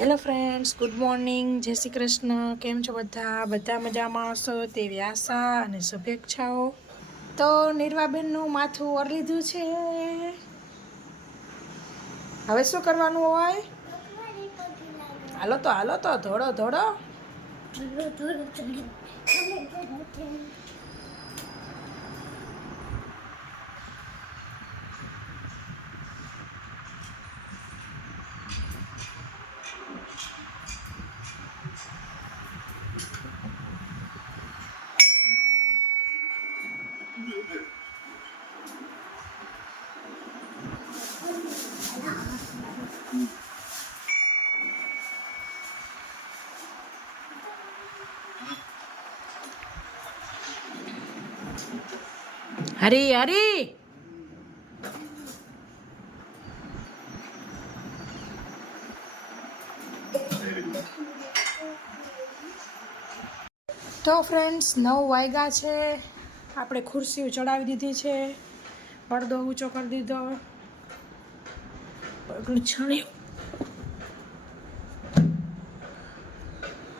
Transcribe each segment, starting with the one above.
Hello friends good morning જય શ્રી કૃષ્ણ. કેમ છો બધા? બધા મજામાં હશો તેવી આશા અને શુભેચ્છાઓ. તો નિર્વાબેનનું માથું ઓર લીધું છે. હવે શું કરવાનું હોય? હાલો તો હાલો તો ધોડો ધોડો હરી હરી. તો ફ્રેન્ડ્સ નવ વાગ્યા છે. આપણે ખુરશીઓ ચડાવી દીધી છે. પડદો ઊંચો કરી દીધો. પગલું છણ્યું.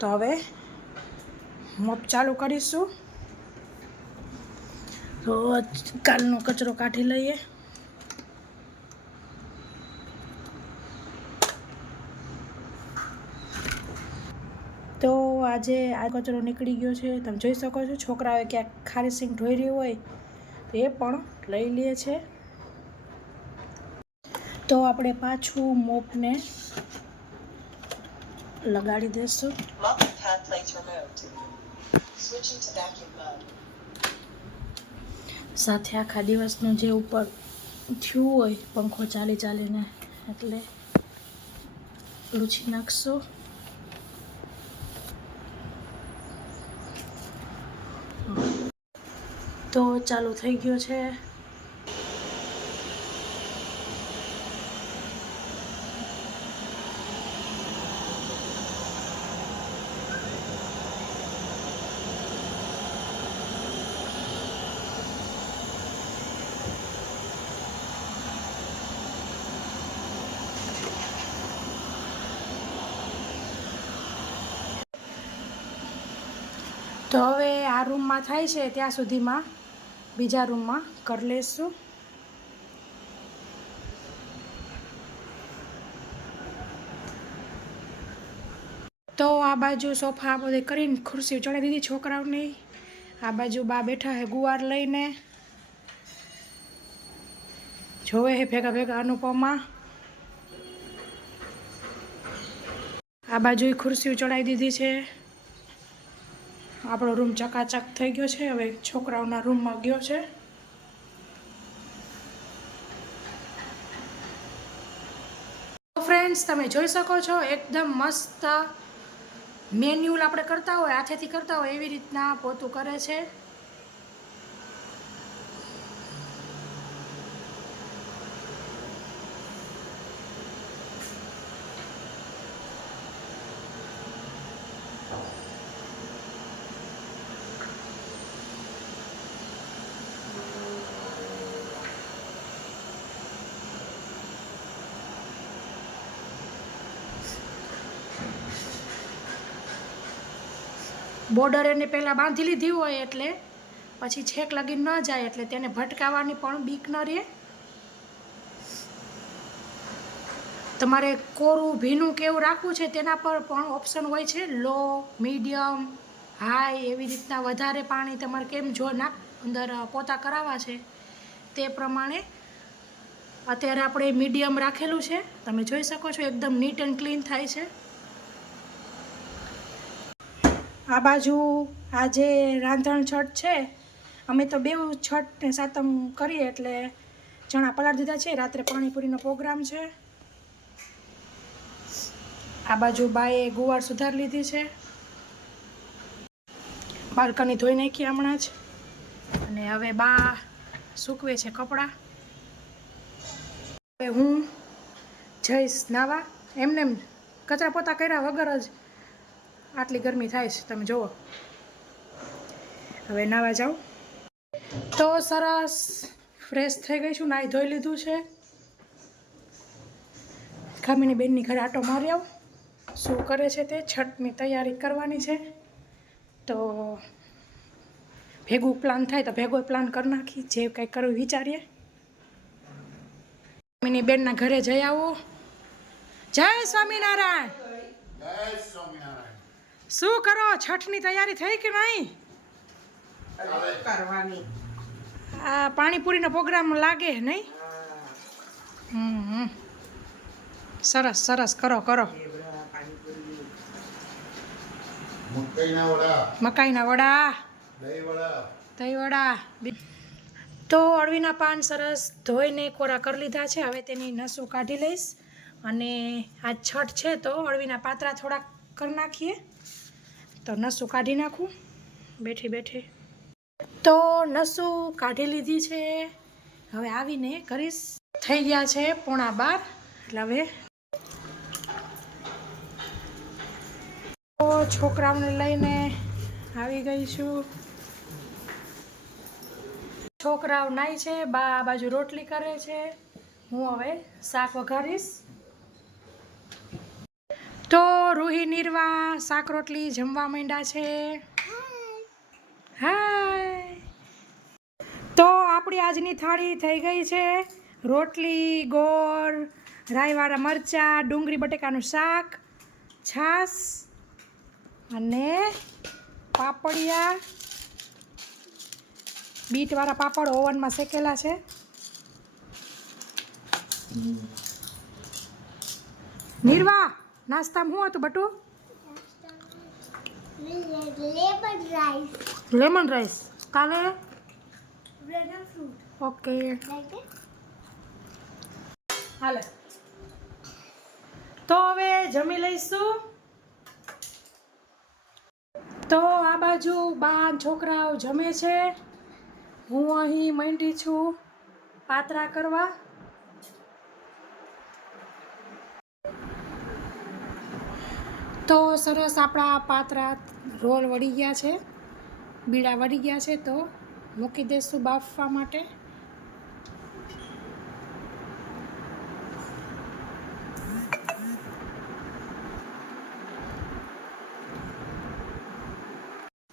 તો હવે મોપ ચાલુ કરીશું. તો કાલનો કચરો કાઢી લઈએ. તો આજે આ કચરો નીકળી ગયો છે. તમે જોઈ શકો છો, છોકરાઓએ ક્યાંક ખારી સિંગ ઢોઈ રહ્યું હોય એ પણ લઈ લે છે. તો આપણે પાછું મોપને લગાડી દઈશું સાથે આખા દિવસનું જે ઉપર થયું હોય, પંખો ચાલી ચાલીને, એટલે લૂછી નાખશો. તો ચાલુ થઈ ગયો છે. તો હવે આ રૂમમાં થાય છે, ત્યાં સુધીમાં બીજા રૂમમાં કરી લઈશું તો આ બાજુ સોફા બધે કરીને ખુરશી ચડાવી દીધી છોકરાઓની. આ બાજુ બા બેઠા હે ગુવાર લઈને. જોવે હે ભેગા ભેગા અનુપમા. આ બાજુ ખુરશીઓ ચડાવી દીધી છે. આપણો રૂમ ચકાચક થઈ ગયો છે. હવે છોકરાઓના રૂમમાં ગયો છે. ફ્રેન્ડ્સ તમે જોઈ શકો છો, એકદમ મસ્ત મેન્યુઅલ આપણે કરતા હોય, હાથેથી કરતા હોય, એવી રીતના પોતું કરે છે. બોર્ડર એને પહેલાં બાંધી લીધી હોય એટલે પછી છેક લગી ન જાય એટલે તેને ભટકાવાની પણ બીક ન રહે. તમારે કોરું ભીનું કેવું રાખવું છે તેના પર પણ ઓપ્શન હોય છે. લો મીડિયમ હાઈ એવી રીતના વધારે પાણી તમારે કેમ જો ના અંદર પોતા કરાવવા છે તે પ્રમાણે અત્યારે આપણે મીડિયમ રાખેલું છે. તમે જોઈ શકો છો એકદમ નીટ એન્ડ ક્લીન થાય છે. આ બાજુ આજે રાંધણ છઠ છે, અમે તો બે છઠ ને સાતમ કરીએ એટલે ચણા પલાળ દીધા છે, રાત્રે પાણીપુરીનો પ્રોગ્રામ છે. આ બાજુ બાએ ગુવાર સુધાર લીધી છે. બાલ્કની ધોઈ નાખી હમણાં જ. અને હવે બા સૂકવે છે કપડાં. હવે હું જઈશ નાવા. એમને કચરા પોતા કર્યા વગર જ આટલી ગરમી થાય છે, તમે જુઓ. હવે નાવા જાઓ. તો સરસ, ફ્રેશ થઈ ગઈ છું નાહી ધોઈ લીધું છે. ખામીની બેનની ઘરે આટો મારી આવું. શું કરે છે તે? છઠની તૈયારી કરવાની છે. તો ભેગું પ્લાન થાય તો ભેગો પ્લાન કરી નાખી, જે કંઈ કરવું વિચારીએ. ખામીની બેનના ઘરે જઈ આવો. જય જય સ્વામિનારાયણ. શું કરો? છઠની તૈયારી થઈ કે નહીં? કરવાની. આ પાણીપુરીનો પ્રોગ્રામ લાગે નહીં? હમ. સરસ સરસ. કરો કરો. મકાઈના વડા. મકાઈના વડા. દહીં વડા. બી- તો અળવીના પાન સરસ ધોઈને કોરા કરી લીધા છે. હવે તેની નસું કાઢી લઈશ. અને આ છઠ છે તો અળવીના પાત્રા થોડાક કરી નાખીએ. તો નસું કાઢી નાખું. બેઠી બેઠી. તો નસું કાઢી લીધી છે. હવે આવીને કરીશ. થઈ ગયા છે પોણા બાર. એટલે હવે છોકરાઓને લઈને આવી ગઈ છું. છોકરાઓ નાય છે, બા આ બાજુ રોટલી કરે છે. હું હવે શાક વઘારીશ. તો રૂહી નિર્વા, શાક રોટલી જમવા માંડ્યા છે. હાય. તો આપણી આજની થાળી થઈ ગઈ છે. રોટલી, ગોળ રાઈવાળા મરચાં, ડુંગળી, બટેકાનું શાક, છાશ અને પાપડિયા. બીટવાળા પાપડ ઓવનમાં શેકેલા છે. નિર્વા નાસ્તામાં શું હતું બટુ. Lemon rice. કાલે. ઓકે. હાલે. તો હવે જમી લઈશું. તો આ બાજુ બા છોકરાઓ જમે છે. હું અહીં મંડી છું. પાતરા કરવા. તો સરસ આપણા પાતરા રોલ વળી ગયા છે. બીડા વળી ગયા છે તો મૂકી દઈશું બાફવા માટે.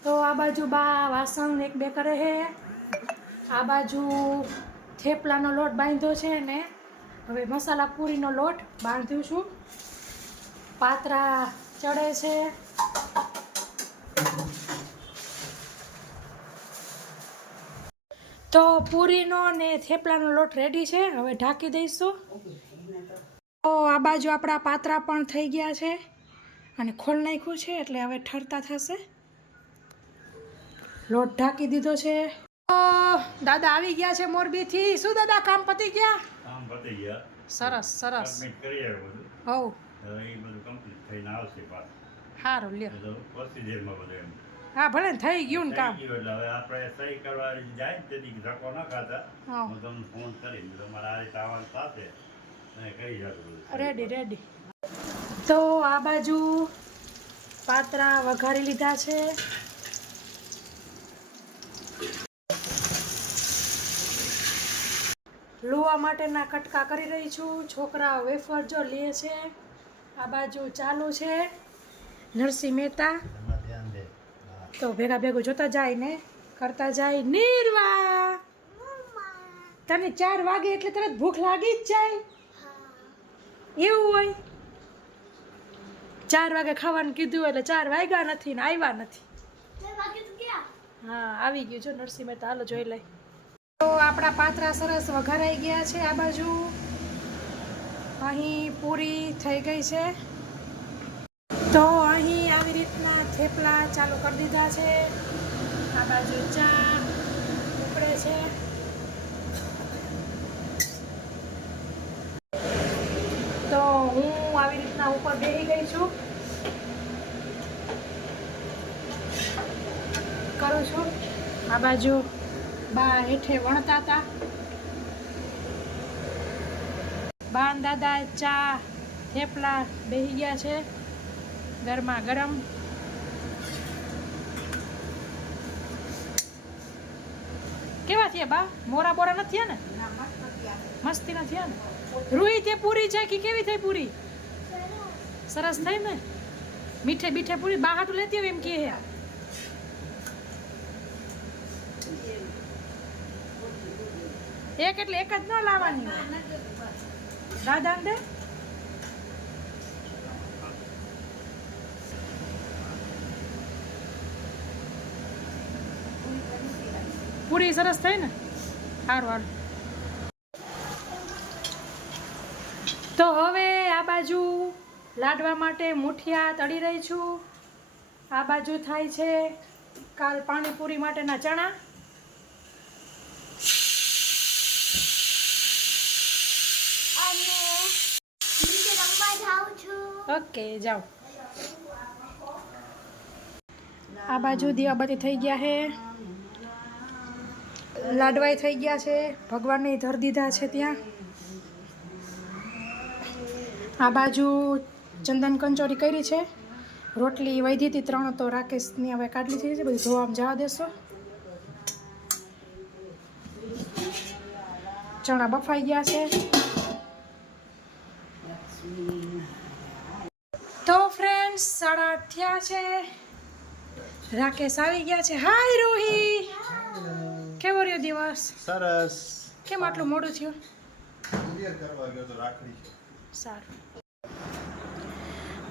તો આ બાજુ બા વાસણ એક બે કરે છે આ બાજુ થેપલાનો લોટ બાંધ્યો છે ને હવે મસાલા પૂરીનો લોટ બાંધ્યું છું. પાતરા ચડે છે. તો પૂરીનો ને થેપલાનો લોટ રેડી છે. હવે ઢાંકી દઈશું. તો આ બાજુ આપણા પાતરા પણ થઈ ગયા છે અને ખોલ નાખ્યું છે એટલે હવે ઠરતા થશે. લોટ ઢાંકી દીધો છે. દાદા આવી ગયા છે મોરબીથી. શું દાદા કામ પતી ગયા? કામ પતી ગયા. સરસ સરસ. કરી આવ્યું બધું થઈને આવશે પાછું. સારું લ્યો. પછી પ્રોસિજરમાં બધું એમ. હા ભલે થઈ ગયું ને કામ. એટલે હવે આપણે સહી કરવા જાય ને તેથી ધક્કો ન ખાતા. હા. તમને ફોન કરીને તમારા આ રીતે આવવાનું થશે અને કરી શકું રેડી રેડી તો આ બાજુ પાતરા વઘારી લીધા છે. લોવા માટેના કટકા કરી રહી છું. છોકરા વેફર જો લે છે. આ બાજુ ચાલુ છે. નરસિંહ મહેતા. તો ભેગા ભેગું જોતા જાય ને કરતા જાય નિર્વા. તને ચાર વાગે એટલે તરત ભૂખ લાગી જ જાય. એવું હોય. ચાર વાગે ખાવાનું કીધું એટલે ચાર વાગ્યા નથી ને આવ્યા નથી. હા આવી ગયું જો નરસિંહ મહેતા. હાલો જોઈ લઈ. તો આપણા પાત્રા સરસ વઘારાઈ ગયા છે આ બાજુ. અહીં પૂરી થઈ ગઈ છે. તો અહીં આવી રીતના થેપલા ચાલુ કરી દીધા છે. આ બાજુ ચા ઉપડે છે. તો હું આવી રીતના ઉપર બેસી ગઈ છું. કરું છું. આ બાજુ બા હેઠે વણતા હતા. બાન દાદા ચા થેપલા બેસી ગયા છે. ગરમા ગરમ. કેવા થયા બા? મોરા બોરા નથી થયા ને? મસ્ત નથી થયા. ને રૂહી તે પૂરી છે કે કેવી થઈ પૂરી? સરસ થઈ ને? મીઠે બીઠે પૂરી? બાહાટું લેતી હોય એમ કે હે. એક એટલે એક જ ન લાવવાની. દાદા દે પૂરી સરસ થઈ ને સારું સારું તો હવે આ બાજુ લાડવા માટે મુઠિયા તળી રહી છું. આ બાજુ થાય છે કાલ પાણીપુરી માટેના ચણા અને નીચે રમવા જાઉં છું ઓકે, જાઓ. આ બાજુ દિવાબત્તી થઈ ગયા છે લાડવાય થઈ ગયા છે. ભગવાનને ધર દીધા છે ત્યાં. આ બાજુ ચંદન કંચોરી કરી છે. રોટલી વૈધી હતી, ત્રણ તો રાકેશની હવે કાઢલી થઈ છે. બધું ધોવામાં જવા દેશો. ચણા બફાઈ ગયા છે. સાડા આઠ થયા છે. રાકેશ આવી ગયા છે. હાય રોહી. કેવો રહ્યો દિવસ? સરસ. કેમ આટલું મોડું થયું? સારું.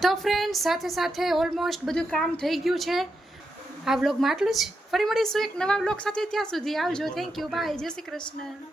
તો ફ્રેન્ડ સાથે સાથે ઓલમોસ્ટ બધું કામ થઈ ગયું છે. આ વ્લોગમાં આટલું જ. ફરી મળીશું એક નવા વ્લોગ સાથે. ત્યાં સુધી આવજો. થેન્ક યુ બાય જય શ્રી કૃષ્ણ.